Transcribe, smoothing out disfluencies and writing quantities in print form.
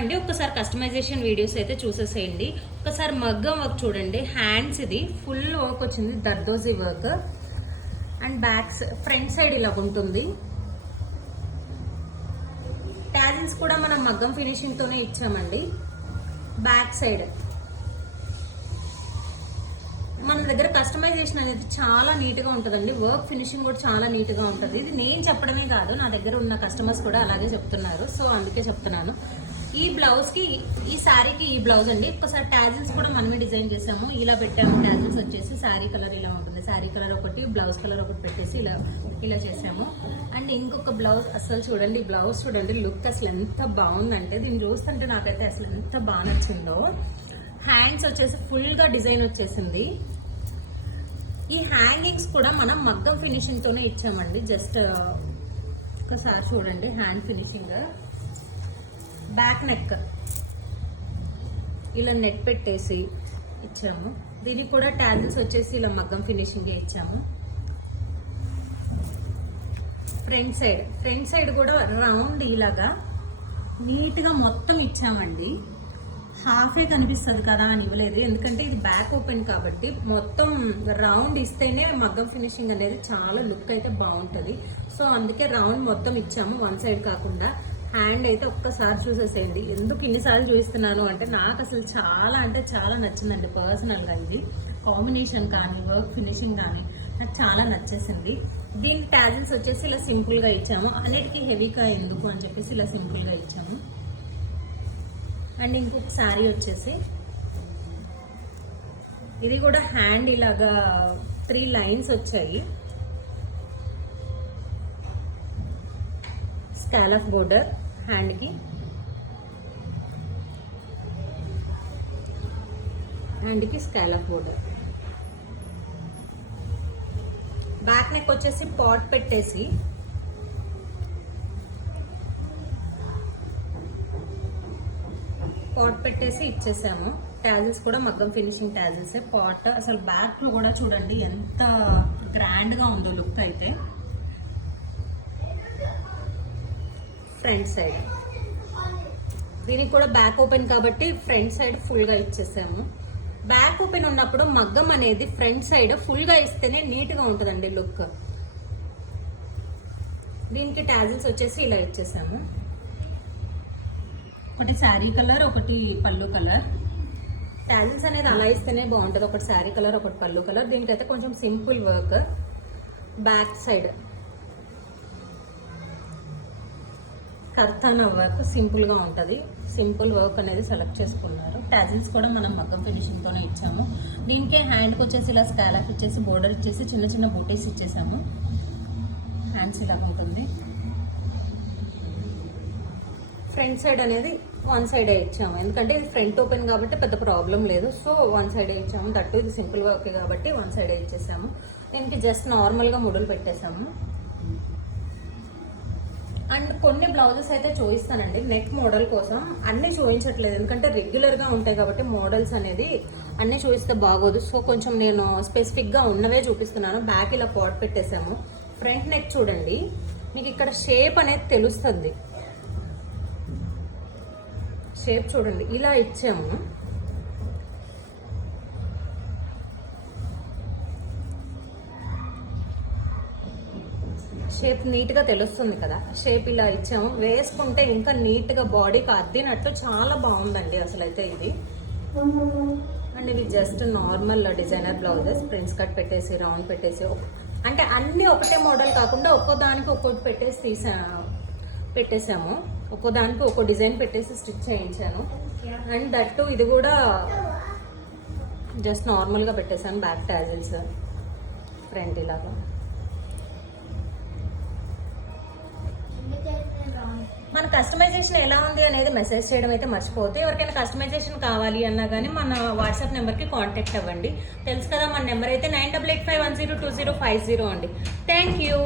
అండి, ఒక్కసారి customization videos అయితే చూసేసేయండి. ఒకసారి మగ్గం వర్క్ చూడండి. హ్యాండ్స్ ఇది ఫుల్ వర్క్ వచ్చింది, zardozi work. And back front side ఇలా ఉంటుంది. ట్యాజిల్స్ కూడా మనం మగ్గం ఫినిషింగ్ తోనే ఇచ్చామండి. బ్యాక్ సైడ్ మన దగ్గర కస్టమైజేషన్ అనేది చాలా నీట్ గా ఉంటుందండి. వర్క్ ఫినిషింగ్ కూడా చాలా నీట్ గా ఉంటుంది. ఇది నేను చెప్పడమే కాదు, నా దగ్గర ఉన్న కస్టమర్స్ కూడా అలాగే చెప్తున్నారు. సో అందుకే చెప్తున్నాను. ఈ బ్లౌజ్ కి, ఈ శారీకి ఈ బ్లౌజ్ అండి. ఒకసారి టాజిల్స్ కూడా మనమే డిజైన్ చేసాము. ఇలా పెట్టాము. టాజిల్స్ వచ్చేసి శారీ కలర్ ఇలా ఉంటుంది. శారీ కలర్ ఒకటి, బ్లౌజ్ కలర్ ఒకటి పెట్టేసి ఇలా చేసాము. అండ్ ఇంకొక బ్లౌజ్ అసలు చూడండి, బ్లౌజ్ చూడండి, లుక్ అసలు ఎంత బాగుందంటే, దీన్ని చూస్తుంటే నాకైతే అసలు ఎంత బాగా నచ్చిందో. హ్యాండ్స్ వచ్చేసి ఫుల్ గా డిజైన్ వచ్చేసింది. ఈ హ్యాంగింగ్స్ కూడా మనం మగ్గం ఫినిషింగ్ తోనే ఇచ్చామండి. జస్ట్ ఒకసారి చూడండి హ్యాండ్ ఫినిషింగ్. బ్యాక్ నెక్ ఇలా నెట్ పెట్టేసి ఇచ్చాము. దీనికి కూడా టాజిల్స్ వచ్చేసి ఇలా మగ్గం ఫినిషింగ్ ఇచ్చాము. ఫ్రంట్ సైడ్ కూడా రౌండ్ ఇలాగా నీట్ గా మొత్తం ఇచ్చామండి. హాఫే కనిపిస్తుంది కదా అని ఇవ్వలేదు, ఎందుకంటే ఇది బ్యాక్ ఓపెన్ కాబట్టి మొత్తం రౌండ్ ఇస్తేనే మగ్గం ఫినిషింగ్ అనేది చాలా లుక్ అయితే బాగుంటుంది. సో అందుకే రౌండ్ మొత్తం ఇచ్చాము, వన్ సైడ్ కాకుండా. హ్యాండ్ అయితే ఒక్కసారి చూసేసేయండి. ఎందుకు ఇన్నిసార్లు చూపిస్తున్నాను అంటే, నాకు అసలు చాలా అంటే చాలా నచ్చిందండి పర్సనల్ గా. ఇది కాంబినేషన్ కానీ వర్క్ ఫినిషింగ్ కానీ నాకు చాలా నచ్చేసింది. దీని టాజిల్స్ వచ్చేసి ఇలా సింపుల్ గా ఇచ్చాము. అన్నిటికీ హెవీగా ఎందుకు అని చెప్పేసి ఇలా సింపుల్ గా ఇచ్చాము. అండ్ ఇంకొక శారీ వచ్చేసి ఇది కూడా హ్యాండ్ ఇలాగా 3 లైన్స్ వచ్చాయి. స్కాలఫ్ బోర్డర్ హ్యాండ్ కి, స్కాలఫ్ బోర్డర్. బ్యాక్ నెక్ వచ్చేసి పాట్ పెట్టేసి ఇచ్చేసాము. టాజిల్స్ కూడా మగ్గం ఫినిషింగ్ టాజిల్స్. పాట్ అసలు బ్యాక్ లో కూడా చూడండి ఎంత గ్రాండ్ గా ఉందో లుక్ అయితే. ఫ్రంట్ సైడ్ దీనికి కూడా బ్యాక్ ఓపెన్ కాబట్టి ఫ్రంట్ సైడ్ ఫుల్ గా ఇచ్చేసాము. బ్యాక్ ఓపెన్ ఉన్నప్పుడు మగ్గం అనేది ఫ్రంట్ సైడ్ ఫుల్ గా ఇస్తేనే నీట్ గా ఉంటుందండి లుక్. దీనికి టాజిల్స్ వచ్చేసి ఇలా ఇచ్చేసాము. ఒకటి శారీ కలర్, ఒకటి పళ్ళు కలర్. టాజిల్స్ అనేది అలా ఇస్తేనే బాగుంటుంది. ఒకటి శారీ కలర్, ఒకటి పళ్ళు కలర్. దీనికైతే కొంచెం సింపుల్ వర్క్. బ్యాక్ సైడ్ కర్తానా వర్క్ సింపుల్ గా ఉంటది. సింపుల్ వర్క్ అనేది సెలెక్ట్ చేసుకున్నారు. టాజిల్స్ కూడా మనం మగ్గం ఫినిషింగ్ తోనే ఇచ్చాము. దీనికే హ్యాండ్ కి వచ్చేసి ఇలా స్కాలప్ ఇచ్చేసి బోర్డర్ ఇచ్చేసి చిన్న చిన్న బూటీస్ ఇచ్చేసాము. హ్యాండ్స్ ఇలా ఉంటుంది. ఫ్రంట్ సైడ్ అనేది వన్ సైడే ఇచ్చాము, ఎందుకంటే ఇది ఫ్రంట్ ఓపెన్ కాబట్టి పెద్ద ప్రాబ్లం లేదు. సో వన్ సైడే ఇచ్చాము. దట్టు ఇది సింపుల్ గా ఓకే కాబట్టి వన్ సైడే ఇచ్చేసాము. దీనికి జస్ట్ నార్మల్ గా ముడులు పెట్టేసాము. అండ్ కొన్ని బ్లౌజెస్ అయితే చూపిస్తానండి నెక్ మోడల్ కోసం. అన్ని చూపించట్లేదు, ఎందుకంటే రెగ్యులర్ గా ఉంటాయి కాబట్టి మోడల్స్ అనేది అన్ని చూపిస్తే బాగోదు. సో కొంచెం నేను స్పెసిఫిక్ గా ఉన్నవే చూపిస్తున్నాను. బ్యాక్ ఇలా పాట్ పెట్టేసాము. ఫ్రంట్ నెక్ చూడండి, మీకు ఇక్కడ షేప్ అనేది తెలుస్తుంది. షేప్ చూడండి ఇలా ఇచ్చాము. షేప్ నీట్ గా తెలుస్తుంది కదా, షేప్ ఇలా ఇచ్చాము. వేసుకుంటే ఇంకా నీట్ గా బాడీకి అద్దినట్టు చాలా బాగుందండి అసలు అయితే ఇది. అండ్ ఇవి just normal designer blouses. Prince cut పెట్టేసి రౌండ్ పెట్టేసి, అంటే అన్ని ఒకటే మోడల్ కాకుండా ఒక్కో దానికి ఒక్కొక్కటి పెట్టేసాము. ఒక్కో దానికి ఒక్కో డిజైన్ పెట్టేసి స్టిచ్ చేయించాను. అండ్ దట్టు ఇది కూడా జస్ట్ నార్మల్ గా పెట్టేసాను. బ్యాక్ టాజిల్స్, ఫ్రంట్ ఇలాగా. మన కస్టమైజేషన్ ఎలా ఉంది అనేది మెసేజ్ చేయడం అయితే మర్చిపోతే. ఎవరికైనా కస్టమైజేషన్ కావాలి అన్నా కానీ మన వాట్సాప్ నెంబర్కి కాంటాక్ట్ అవ్వండి. తెలుసు కదా, మన నెంబర్ అయితే 9885102050 అండి. Thank you.